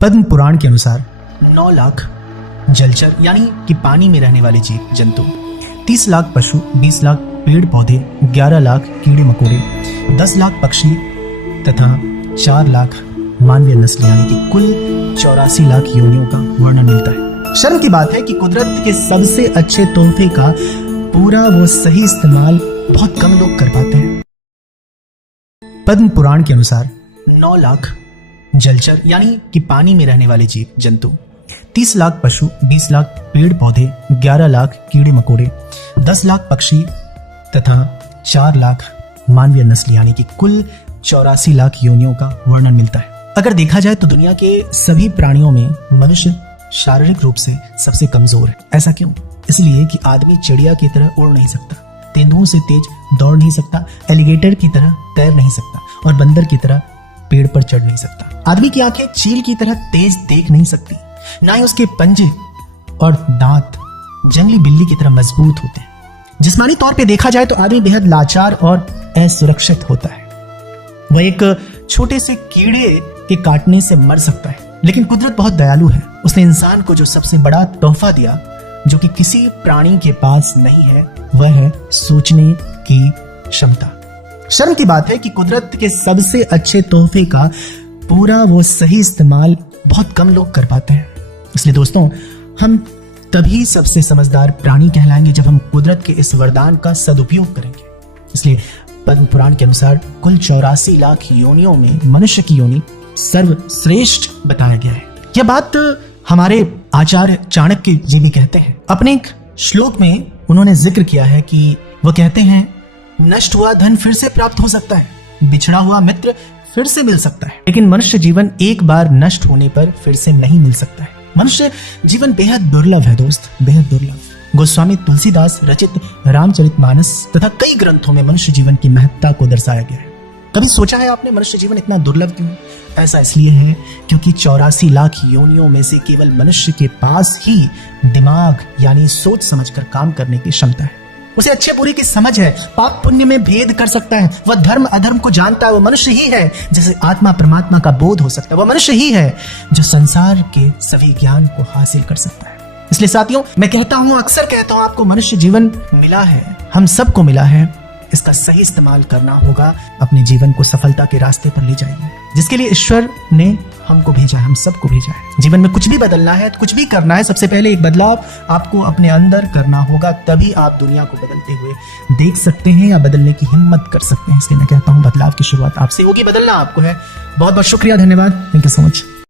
पद्म पुराण के अनुसार 9 लाख जलचर यानी कि पानी में रहने वाले जीव जंतु, 30 लाख पशु, 20 लाख पेड़ पौधे, 11 लाख कीड़े मकोड़े, 10 लाख पक्षी तथा 4 लाख मानवीय नस्ल यानी कि कुल 84 लाख योनियों का वर्णन मिलता है। शर्म की बात है कि कुदरत के सबसे अच्छे तोहफे का पूरा वो सही इस्तेमाल बहुत कम लोग कर पाते हैं। पद्म पुराण के अनुसार 9 लाख जलचर यानी कि पानी में रहने वाले जीव जंतु, 30 लाख पशु, 20 लाख पेड़ पौधे, 11 लाख कीड़े मकोड़े, 10 लाख पक्षी तथा 4 लाख मानवीय नस्ल यानी कि कुल 84 लाख योनियों का वर्णन मिलता है। अगर देखा जाए तो दुनिया के सभी प्राणियों में मनुष्य शारीरिक रूप से सबसे कमजोर है। ऐसा क्यों? इसलिए कि आदमी चिड़िया की तरह उड़ नहीं सकता, तेंदुओं से तेज दौड़ नहीं सकता, एलिगेटर की तरह तैर नहीं सकता और बंदर की तरह पेड़ पर चढ़ नहीं सकता। आदमी की आंखें चील की तरह तेज देख नहीं सकती, ना ही उसके पंजे और दांत जंगली बिल्ली की तरह मजबूत होते हैं। जिस्मानी तौर पे देखा जाए तो आदमी बेहद लाचार और असुरक्षित होता है। वह एक छोटे से कीड़े के काटने से मर सकता है, लेकिन कुदरत बहुत दयालु है। उसने इंसान को जो सबसे बड़ा तोहफा दिया, जो कि किसी प्राणी के पास नहीं है, वह है सोचने की क्षमता। शर्म की बात है कि कुदरत के सबसे अच्छे तोहफे का पूरा वो सही इस्तेमाल बहुत कम लोग कर पाते हैं। इसलिए दोस्तों, हम तभी सबसे समझदार प्राणी कहलाएंगे जब हम कुदरत के इस वरदान का सदुपयोग करेंगे। इसलिए पद्म पुराण के अनुसार कुल 84 लाख योनियों में मनुष्य की योनि सर्वश्रेष्ठ बताया गया है। यह बात हमारे आचार्य चाणक्य जी भी कहते हैं। अपने एक श्लोक में उन्होंने जिक्र किया है कि वह कहते हैं, नष्ट हुआ धन फिर से प्राप्त हो सकता है, बिछड़ा हुआ मित्र फिर से मिल सकता है, लेकिन मनुष्य जीवन एक बार नष्ट होने पर फिर से नहीं मिल सकता है। मनुष्य जीवन बेहद दुर्लभ है दोस्त, बेहद दुर्लभ। गोस्वामी तुलसीदास रचित रामचरितमानस तथा कई ग्रंथों में मनुष्य जीवन की महत्ता को दर्शाया गया है। कभी सोचा है आपने मनुष्य जीवन इतना दुर्लभ क्यों? ऐसा इसलिए है क्योंकि 84 लाख योनियों में से केवल मनुष्य के पास ही दिमाग यानी सोच समझकर काम करने की क्षमता है। उसे अच्छे बुरे की समझ है, पाप पुण्य में भेद कर सकता है, वह धर्म अधर्म को जानता है। वह मनुष्य ही है जिसे आत्मा परमात्मा का बोध हो सकता है। वह मनुष्य ही है जो संसार के सभी ज्ञान को हासिल कर सकता है। इसलिए साथियों, मैं कहता हूं, अक्सर कहता हूं, आपको मनुष्य जीवन मिला है, हम सबको मिला है। इसका सही इस्तेमाल करना होगा, अपने जीवन को सफलता के रास्ते पर ले जाएंगे, जिसके लिए ईश्वर ने हमको भेजा है, हम सबको भेजा है। जीवन में कुछ भी बदलना है, कुछ भी करना है, सबसे पहले एक बदलाव आपको अपने अंदर करना होगा, तभी आप दुनिया को बदलते हुए देख सकते हैं या बदलने की हिम्मत कर सकते हैं। इसलिए मैं कहता हूं, बदलाव की शुरुआत आपसे होगी, बदलना आपको है। बहुत बहुत शुक्रिया, धन्यवाद, थैंक यू सो मच।